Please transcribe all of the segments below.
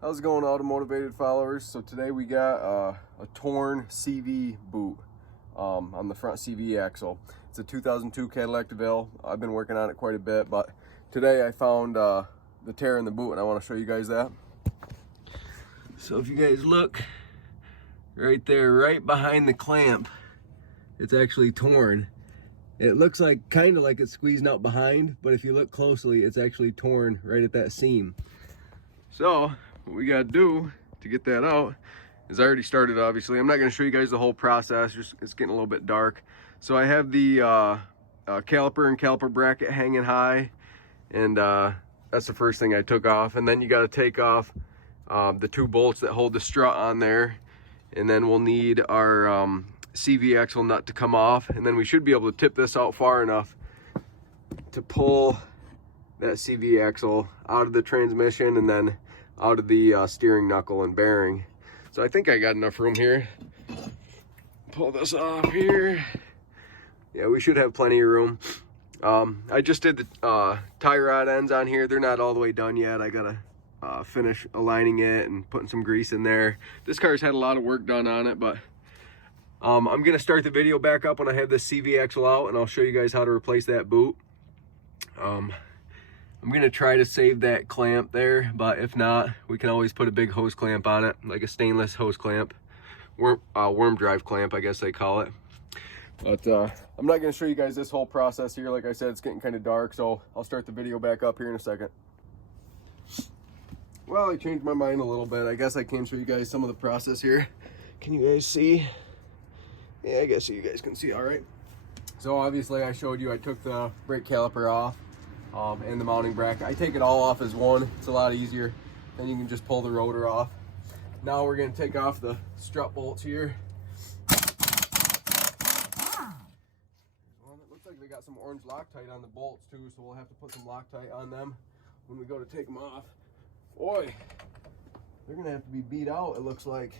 How's it going, Automotivated followers? So today we got a torn CV boot on the front CV axle. It's a 2002 Cadillac DeVille. I've been working on it quite a bit, but today I found the tear in the boot and I want to show you guys that. So if you guys look right there, right behind the clamp, it's actually torn. It looks like kind of like it's squeezing out behind, but if you look closely, it's actually torn right at that seam. So what we gotta do to get that out is, I already started obviously. I'm not gonna show you guys the whole process, just it's getting a little bit dark. So I have the caliper and caliper bracket hanging high, and that's the first thing I took off. And then you gotta take off the two bolts that hold the strut on there, and then we'll need our CV axle nut to come off, and then we should be able to tip this out far enough to pull that CV axle out of the transmission and then out of the steering knuckle and bearing. So I think I got enough room here. Pull this off here. Yeah, we should have plenty of room. I just did the tie rod ends on here. They're not all the way done yet. I gotta finish aligning it and putting some grease in there. This car's had a lot of work done on it, but I'm gonna start the video back up when I have this CV axle out, and I'll show you guys how to replace that boot. I'm gonna try to save that clamp there, but if not, we can always put a big hose clamp on it, like a stainless hose clamp, worm drive clamp, I guess they call it. But I'm not gonna show you guys this whole process here. Like I said, it's getting kind of dark, so I'll start the video back up here in a second. Well, I changed my mind a little bit. I guess I can show you guys some of the process here. Can you guys see? Yeah, I guess you guys can see all right. So obviously I showed you I took the brake caliper off and the mounting bracket. I take it all off as one. It's a lot easier. Then you can just pull the rotor off. Now we're going to take off the strut bolts here. Well, it looks like they got some orange Loctite on the bolts too, so we'll have to put some Loctite on them when we go to take them off. Boy, they're going to have to be beat out, it looks like.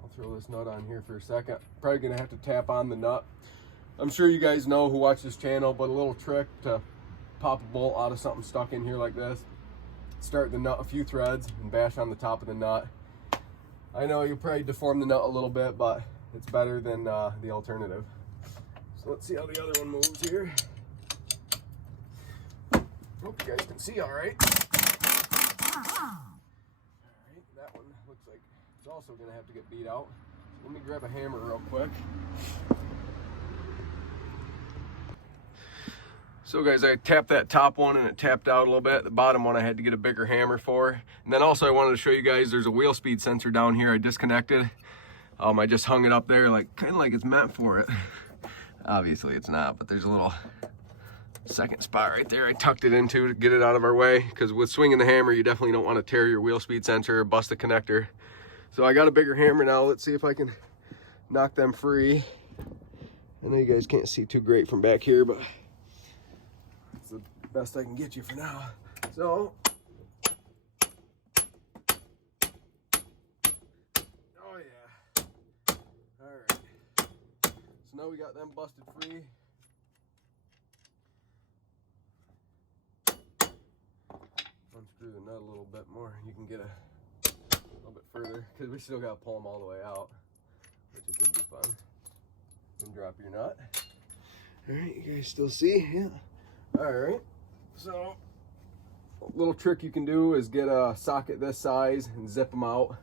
I'll throw this nut on here for a second. Probably going to have to tap on the nut. I'm sure you guys know who watch this channel, but a little trick to pop a bolt out of something stuck in here like this. Start the nut a few threads and bash on the top of the nut. I know you probably deform the nut a little bit, but it's better than the alternative. So let's see how the other one moves here. Hope you guys can see all right. Alright, that one looks like it's also going to have to get beat out. So let me grab a hammer real quick. So guys, I tapped that top one and it tapped out a little bit. The bottom one I had to get a bigger hammer for. And then also I wanted to show you guys there's a wheel speed sensor down here I disconnected. I just hung it up there kind of like it's meant for it. Obviously it's not, but there's a little second spot right there I tucked it into to get it out of our way, because with swinging the hammer you definitely don't want to tear your wheel speed sensor or bust the connector. So I got a bigger hammer now. Let's see if I can knock them free. I know you guys can't see too great from back here, but it's the best I can get you for now. So, oh yeah. All right. So now we got them busted free. Unscrew the nut a little bit more. You can get a little bit further, because we still got to pull them all the way out, which is going to be fun. And drop your nut. All right, you guys still see? Yeah. All right, so a little trick you can do is get a socket this size and zip them out.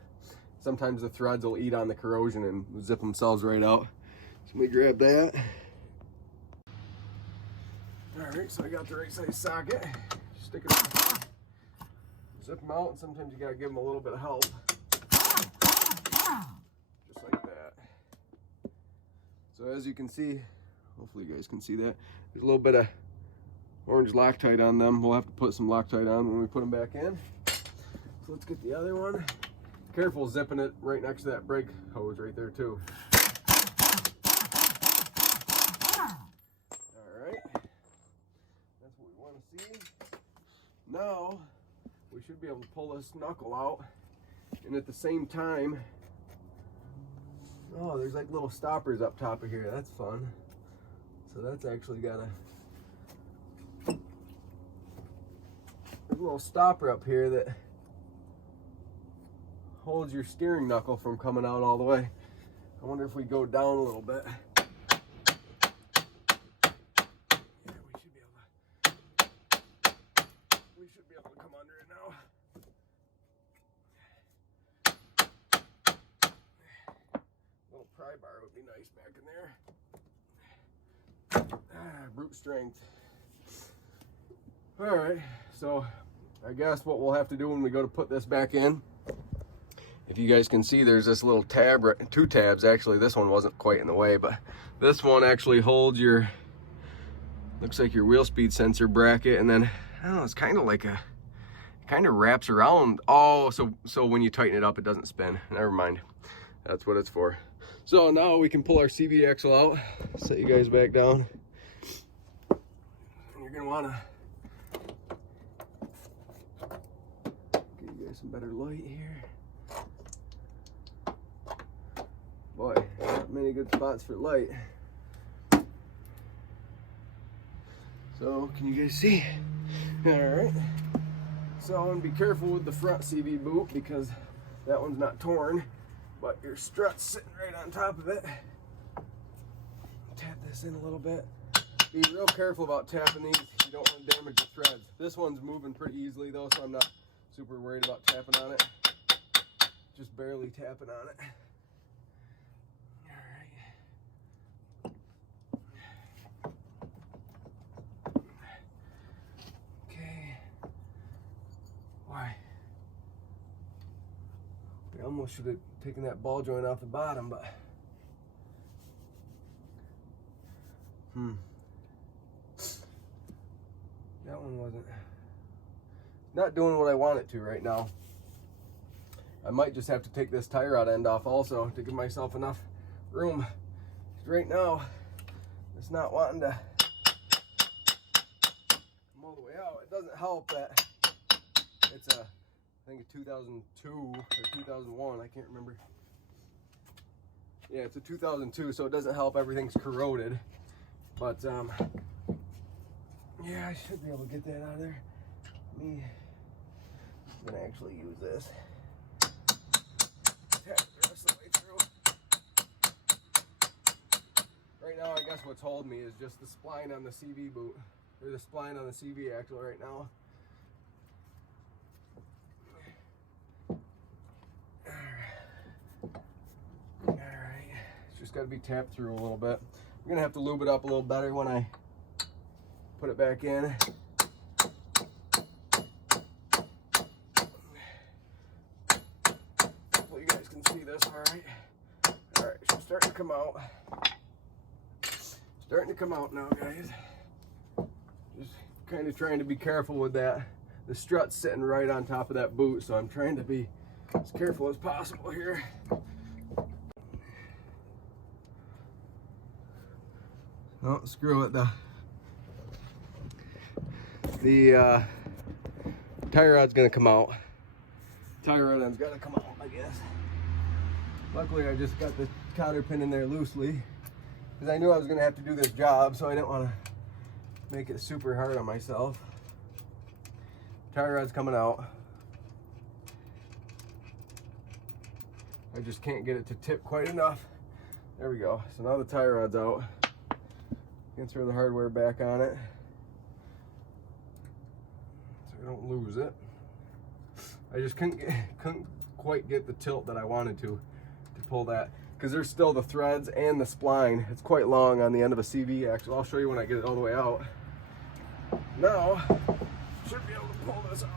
Sometimes the threads will eat on the corrosion and zip themselves right out. So let me grab that. All right, so I got the right size socket. Stick it in, zip them out, and sometimes you gotta give them a little bit of help. Just like that. So as you can see, hopefully you guys can see that, there's a little bit of orange Loctite on them. We'll have to put some Loctite on when we put them back in. So let's get the other one. Careful zipping it right next to that brake hose right there too. All right, that's what we want to see. Now we should be able to pull this knuckle out, and at the same time, oh, there's like little stoppers up top of here. That's fun. So that's actually got a little stopper up here that holds your steering knuckle from coming out all the way. I wonder if we go down a little bit. We should be able to come under it now. Little pry bar would be nice back in there. Brute strength. All right, so I guess what we'll have to do when we go to put this back in, if you guys can see, there's this little tab, two tabs actually. This one wasn't quite in the way, but this one actually holds your, looks like your wheel speed sensor bracket, and then I don't know, it's kind of like a, kind of wraps around. Oh, so when you tighten it up, it doesn't spin. Never mind, that's what it's for. So now we can pull our CV axle out. Set you guys back down. And you're gonna wanna give you guys some better light here. Boy, not many good spots for light. So, can you guys see? All right. So, and be careful with the front CV boot because that one's not torn, but your strut's sitting right on top of it. Tap this in a little bit. Be real careful about tapping these. You don't want to damage the threads. This one's moving pretty easily though, so I'm not super worried about tapping on it. Just barely tapping on it. Why? We almost should have taken that ball joint off the bottom, but that one wasn't not doing what I want it to right now. I might just have to take this tie rod end off also to give myself enough room. Right now, it's not wanting to come all the way out. It doesn't help that it's a, I think a 2002 or 2001, I can't remember. Yeah, it's a 2002, so it doesn't help everything's corroded. But, yeah, I should be able to get that out of there. I'm gonna actually use this. Tap the rest of the way through. Right now, I guess what's holding me is just the spline on the CV boot, or the spline on the CV axle right now. Got to be tapped through a little bit. I'm gonna have to lube it up a little better when I put it back in. Hopefully you guys can see this all right. All right, so starting to come out. Starting to come out now, guys. Just kind of trying to be careful with that. The strut's sitting right on top of that boot, so I'm trying to be as careful as possible here. Oh, screw it. The tire rod's gonna come out. Tire rod end's gotta come out, I guess. Luckily, I just got the cotter pin in there loosely because I knew I was gonna have to do this job, so I didn't want to make it super hard on myself. Tire rod's coming out. I just can't get it to tip quite enough. There we go. So now the tire rod's out. Can throw the hardware back on it so I don't lose it. I just couldn't quite get the tilt that I wanted to pull that because there's still the threads and the spline. It's quite long on the end of a CV axle. I'll show you when I get it all the way out. Now, should be able to pull this out.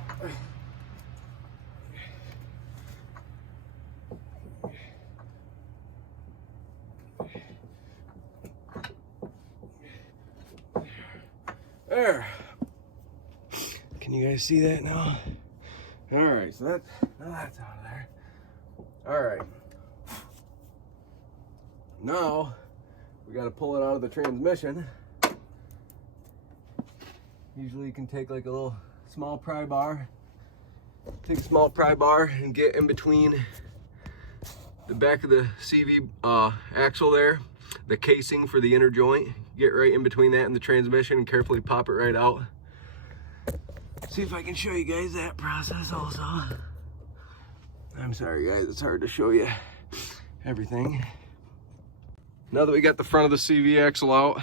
There. Can you guys see that now? All right, so now that's out of there. All right. Now we got to pull it out of the transmission. Usually you can take like a little small pry bar. Take a small pry bar and get in between the back of the CV axle there, the casing for the inner joint. Get right in between that and the transmission and carefully pop it right out. See if I can show you guys that process also. I'm sorry guys, it's hard to show you everything. Now that we got the front of the CV axle out,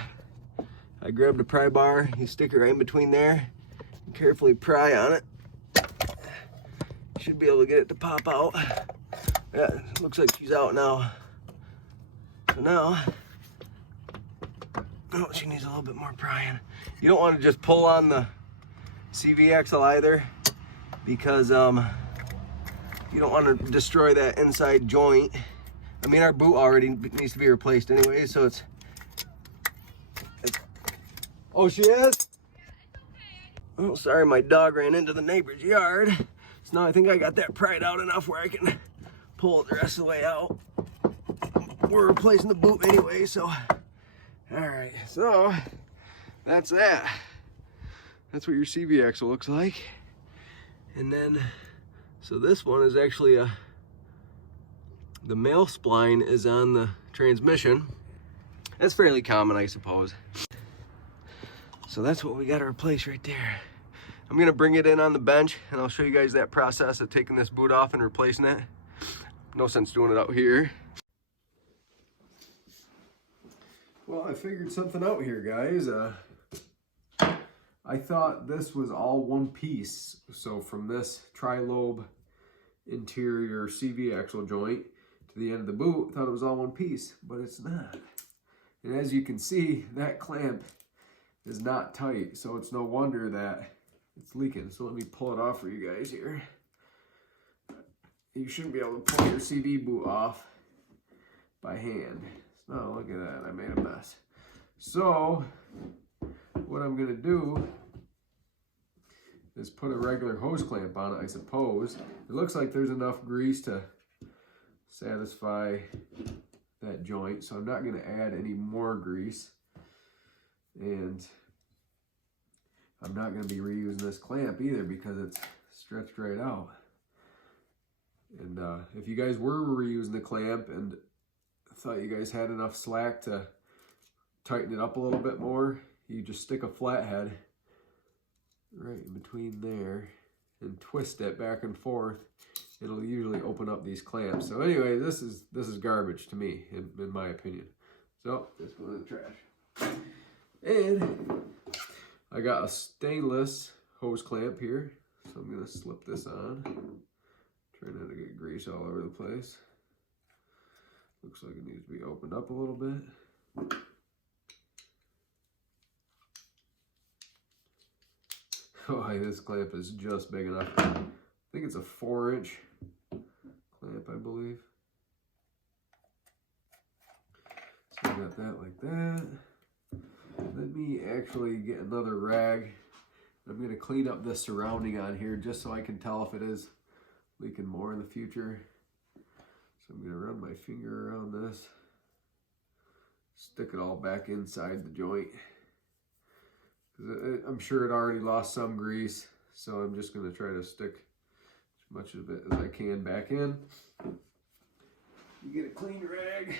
I grabbed a pry bar. You stick it right in between there and carefully pry on it. Should be able to get it to pop out. Yeah, looks like she's out now. So now, oh, she needs a little bit more prying. You don't want to just pull on the CV axle either, because you don't want to destroy that inside joint. I mean, our boot already needs to be replaced anyway, so it's oh, she is? Oh, sorry, my dog ran into the neighbor's yard. So now I think I got that pried out enough where I can pull it the rest of the way out. We're replacing the boot anyway, so. All right, so that's that. That's what your CV axle looks like. And then, so this one is actually the male spline is on the transmission. That's fairly common, I suppose. So that's what we got to replace right there. I'm gonna bring it in on the bench and I'll show you guys that process of taking this boot off and replacing it. No sense doing it out here. Well, I figured something out here, guys. I thought this was all one piece. So from this tri-lobe interior CV axle joint to the end of the boot, I thought it was all one piece, but it's not. And as you can see, that clamp is not tight, so it's no wonder that it's leaking. So let me pull it off for you guys here. You shouldn't be able to pull your CV boot off by hand. Oh, look at that, I made a mess. So what I'm gonna do is put a regular hose clamp on it, I suppose. It looks like there's enough grease to satisfy that joint, so I'm not gonna add any more grease. And I'm not going to be reusing this clamp either because it's stretched right out. And if you guys were reusing the clamp and thought you guys had enough slack to tighten it up a little bit more, you just stick a flathead right in between there and twist it back and forth. It'll usually open up these clamps. So anyway, this is garbage to me, in my opinion. So this goes in the trash. And I got a stainless hose clamp here, so I'm gonna slip this on. Try not to get grease all over the place. Looks like it needs to be opened up a little bit. Oh, this clamp is just big enough. I think it's a 4-inch clamp, I believe. So I got that like that. Let me actually get another rag. I'm going to clean up the surrounding on here just so I can tell if it is leaking more in the future. So I'm going to run my finger around this. Stick it all back inside the joint. I'm sure it already lost some grease, so I'm just going to try to stick as much of it as I can back in. You get a clean rag.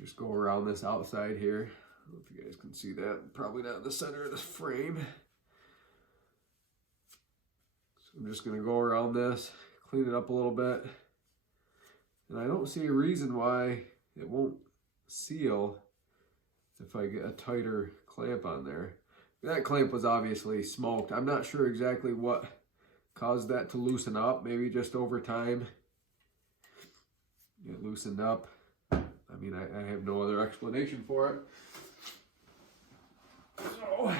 Just go around this outside here. I don't know if you guys can see that. Probably not in the center of the frame. So I'm just going to go around this, clean it up a little bit. And I don't see a reason why it won't seal if I get a tighter clamp on there. That clamp was obviously smoked. I'm not sure exactly what caused that to loosen up. Maybe just over time it loosened up. I mean, I have no other explanation for it. So,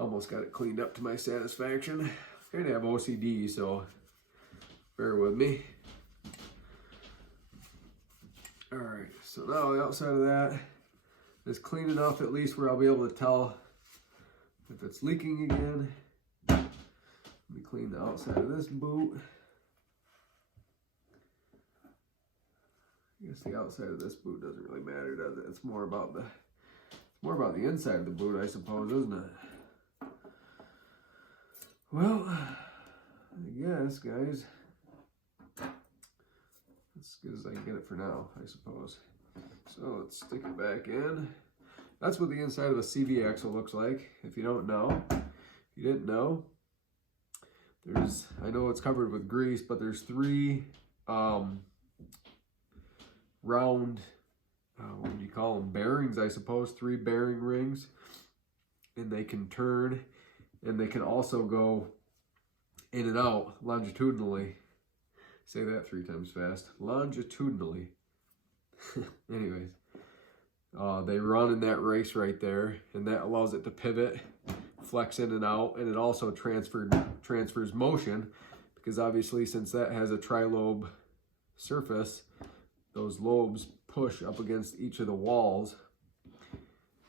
almost got it cleaned up to my satisfaction. I kind of have OCD, so bear with me. All right, so now the outside of that is clean enough at least where I'll be able to tell if it's leaking again. Let me clean the outside of this boot. I guess the outside of this boot doesn't really matter, does it? It's more about the inside of the boot, I suppose, isn't it? Well, I guess, guys, as good as I can get it for now, I suppose. So let's stick it back in. That's what the inside of a CV axle looks like, if you don't know. If you didn't know, I know it's covered with grease, but there's three round, what do you call them, bearings, I suppose, 3 bearing rings, and they can turn, and they can also go in and out longitudinally. Say that 3 times fast. Longitudinally. Anyways, they run in that race right there, and that allows it to pivot, flex in and out, and it also transfers motion, because obviously since that has a tri-lobe surface, those lobes push up against each of the walls.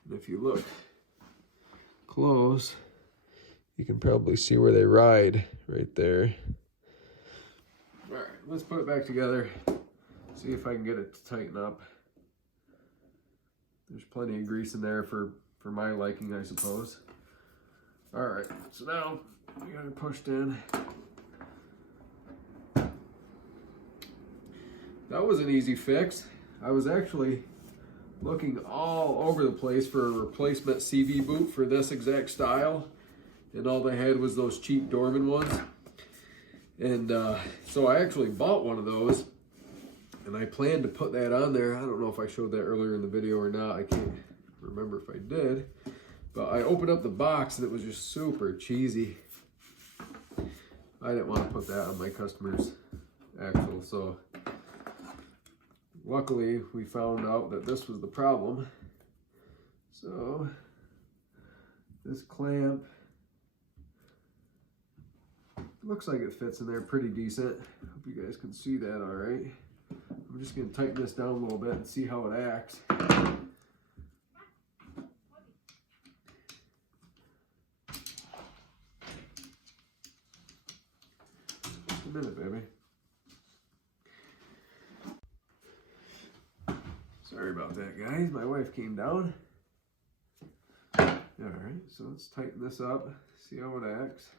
And if you look close, you can probably see where they ride right there. All right, let's put it back together, see if I can get it to tighten up. There's plenty of grease in there for my liking, I suppose. All right, so now we got it pushed in. That was an easy fix. I was actually looking all over the place for a replacement CV boot for this exact style, and all they had was those cheap Dorman ones. And so I actually bought one of those, and I planned to put that on there. I don't know if I showed that earlier in the video or not. I can't remember if I did. But I opened up the box and it was just super cheesy. I didn't want to put that on my customer's axle, so luckily we found out that this was the problem. So this clamp looks like it fits in there pretty decent. Hope you guys can see that all right. I'm just going to tighten this down a little bit and see how it acts. Just a minute, baby. Sorry about that, guys. My wife came down. All right, so let's tighten this up, see how it acts.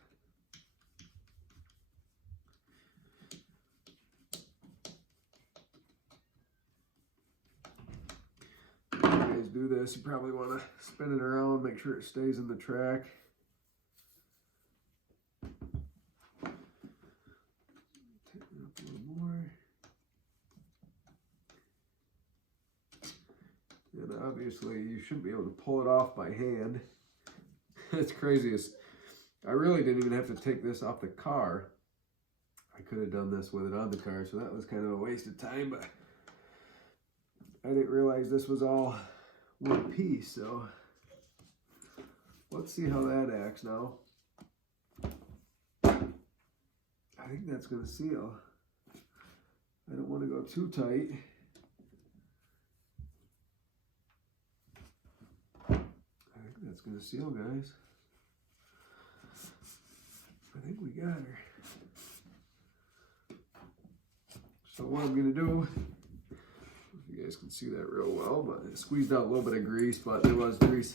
Do this, you probably want to spin it around, make sure it stays in the track. Tighten it up a little more. And obviously you shouldn't be able to pull it off by hand. It's crazy. I really didn't even have to take this off the car. I could have done this with it on the car, so that was kind of a waste of time, but I didn't realize this was all one piece, so let's see how that acts now. I think that's going to seal. I don't want to go too tight. I think that's going to seal, guys. I think we got her. So what I'm going to do, you guys can see that real well, but it squeezed out a little bit of grease, but there was grease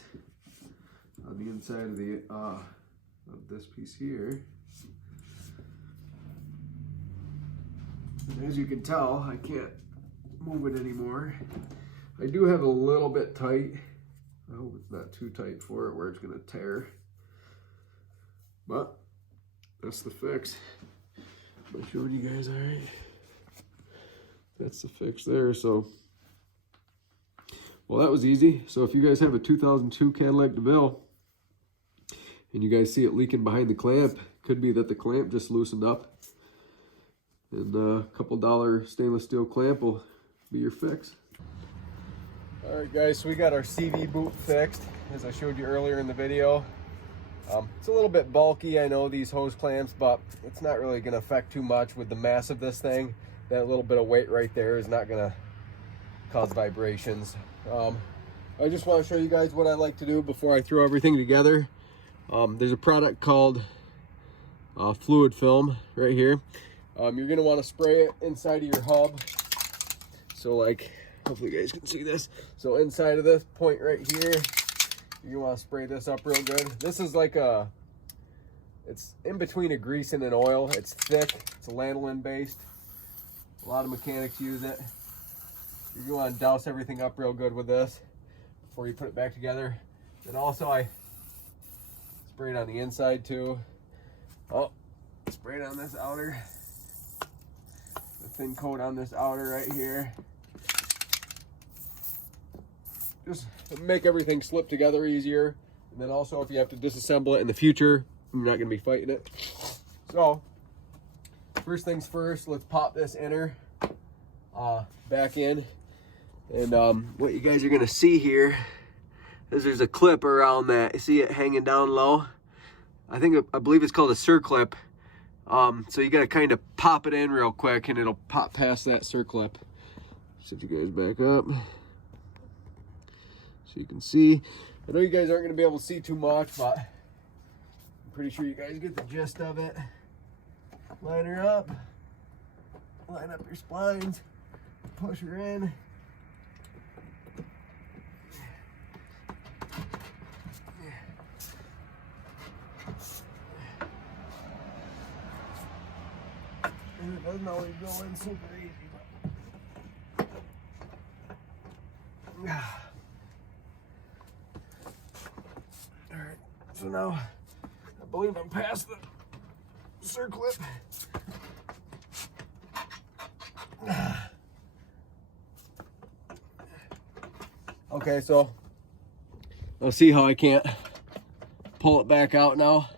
on the inside of the of this piece here. And as you can tell, I can't move it anymore. I do have a little bit tight. I hope it's not too tight for it where it's going to tear. But that's the fix. Am I showing you guys all right? That's the fix there. So, well, that was easy. So if you guys have a 2002 Cadillac DeVille and you guys see it leaking behind the clamp, could be that the clamp just loosened up. And a couple dollar stainless steel clamp will be your fix. All right, guys, so we got our CV boot fixed, as I showed you earlier in the video. It's a little bit bulky, I know, these hose clamps, but it's not really going to affect too much with the mass of this thing. That little bit of weight right there is not going to cause vibrations. I just want to show you guys what I like to do before I throw everything together. There's a product called fluid film right here. You're going to want to spray it inside of your hub. So, like, hopefully you guys can see this. So inside of this point right here, you want to spray this up real good. This is like it's in between a grease and an oil. It's thick, it's lanolin based. A lot of mechanics use it. You want to douse everything up real good with this before you put it back together. And also I sprayed on the inside too. Oh, sprayed on this outer. The thin coat on this outer right here. Just make everything slip together easier. And then also if you have to disassemble it in the future, you're not going to be fighting it. So first things first, let's pop this inner back in. And what you guys are going to see here is there's a clip around that. You see it hanging down low? I believe it's called a circlip. So you got to kind of pop it in real quick and it'll pop past that circlip. Set you guys back up so you can see. I know you guys aren't going to be able to see too much, but I'm pretty sure you guys get the gist of it. Line her up. Line up your splines. Push her in. And it doesn't always go in super easy, but alright, so now I believe I'm past the circlip. Okay, so I'll see how I can't pull it back out now.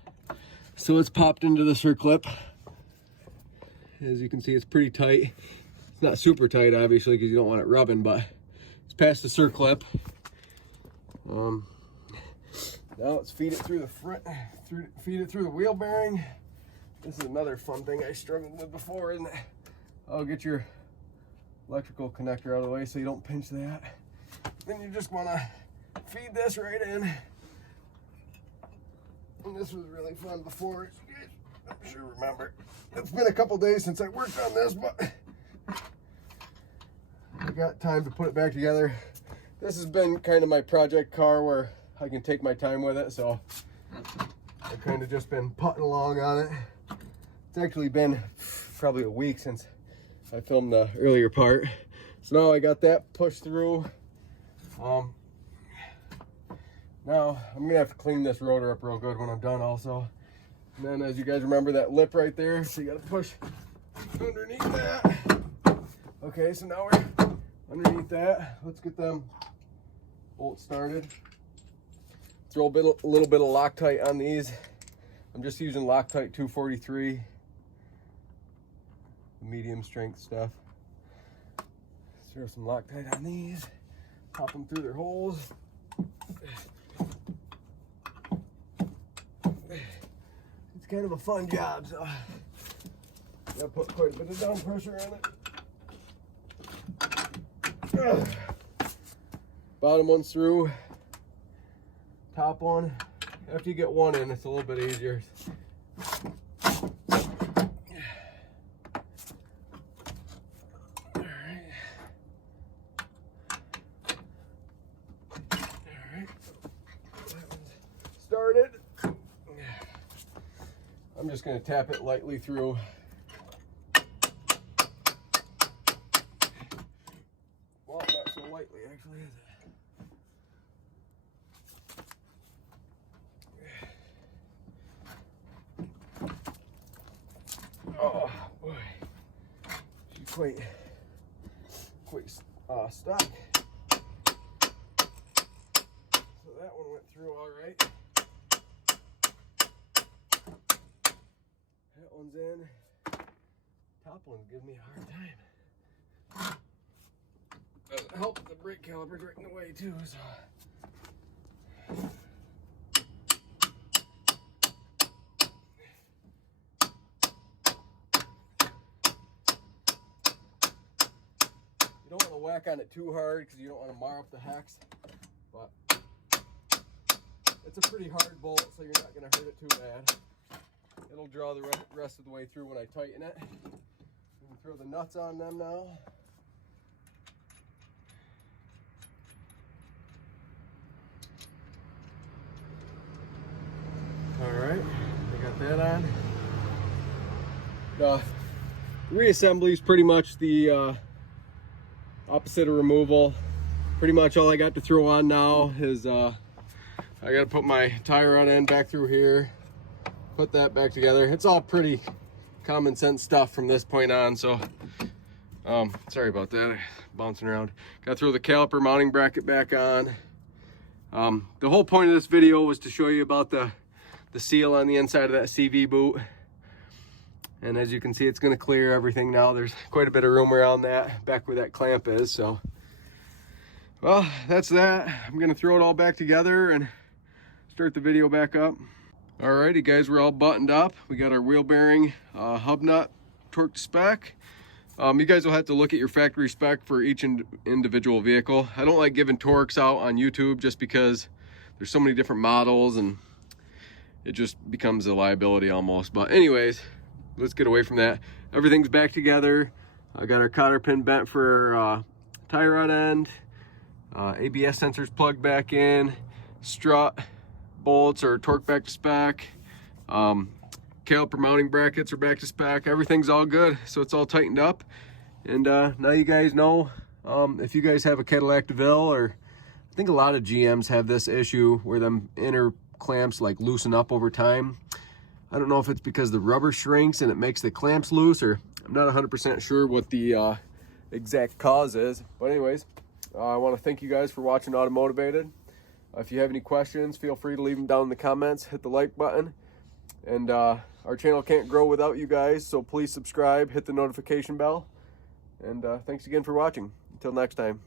So it's popped into the circlip. As you can see, it's pretty tight. It's not super tight, obviously, because you don't want it rubbing, but it's past the circlip. Now let's feed it through the front, feed it through the wheel bearing. This is another fun thing I struggled with before, isn't it? I'll get your electrical connector out of the way so you don't pinch that. Then you just want to feed this right in. And this was really fun before, as you guys I'm sure remember. It's been a couple days since I worked on this, but I got time to put it back together. This has been kind of my project car where I can take my time with it, so I've kind of just been putting along on it. It's actually been probably a week since I filmed the earlier part. So now I got that pushed through. Now I'm gonna have to clean this rotor up real good when I'm done also. And then as you guys remember that lip right there, so you gotta push underneath that. Okay, so now we're underneath that. Let's get them bolts started. Throw a little bit of Loctite on these. I'm just using Loctite 243, medium strength stuff. Throw some Loctite on these, pop them through their holes. It's kind of a fun job, so I gotta put quite a bit of down pressure on it. Bottom one's through, top one. After you get one in, it's a little bit easier. Started. I'm just going to tap it lightly through. Well, not so lightly actually, is it? Oh boy, she's quite stuck. So that one went through all right. That one's in. Top one gives me a hard time. Doesn't help the brake caliper's right in the way too, so. You don't want to whack on it too hard because you don't want to mar up the hex, but it's a pretty hard bolt, so you're not going to hurt it too bad. It'll draw the rest of the way through when I tighten it. We can throw the nuts on them now. Alright, I got that on. The reassembly is pretty much the opposite of removal. Pretty much all I got to throw on now is I got to put my tire rod end back through here, put that back together. It's all pretty common sense stuff from this point on, so sorry about that, bouncing around. Got to throw the caliper mounting bracket back on. The whole point of this video was to show you about the seal on the inside of that CV boot. And as you can see, it's going to clear everything now. There's quite a bit of room around that, back where that clamp is. So, well, that's that. I'm going to throw it all back together and start the video back up. Alrighty guys, we're all buttoned up. We got our wheel bearing hub nut torque to spec. You guys will have to look at your factory spec for each individual vehicle. I don't like giving torques out on YouTube just because there's so many different models and it just becomes a liability almost. But anyways, let's get away from that. Everything's back together. I got our cotter pin bent for our tire rod end. ABS sensors plugged back in. Strut bolts are torque back to spec. Caliper mounting brackets are back to spec. Everything's all good, so it's all tightened up. And now you guys know, if you guys have a Cadillac DeVille, or I think a lot of GMs have this issue where them inner clamps like loosen up over time. I don't know if it's because the rubber shrinks and it makes the clamps loose, or I'm not 100% sure what the exact cause is. But anyways, I want to thank you guys for watching Automotivated. If you have any questions, feel free to leave them down in the comments. Hit the like button. And our channel can't grow without you guys, so please subscribe, hit the notification bell. And thanks again for watching. Until next time.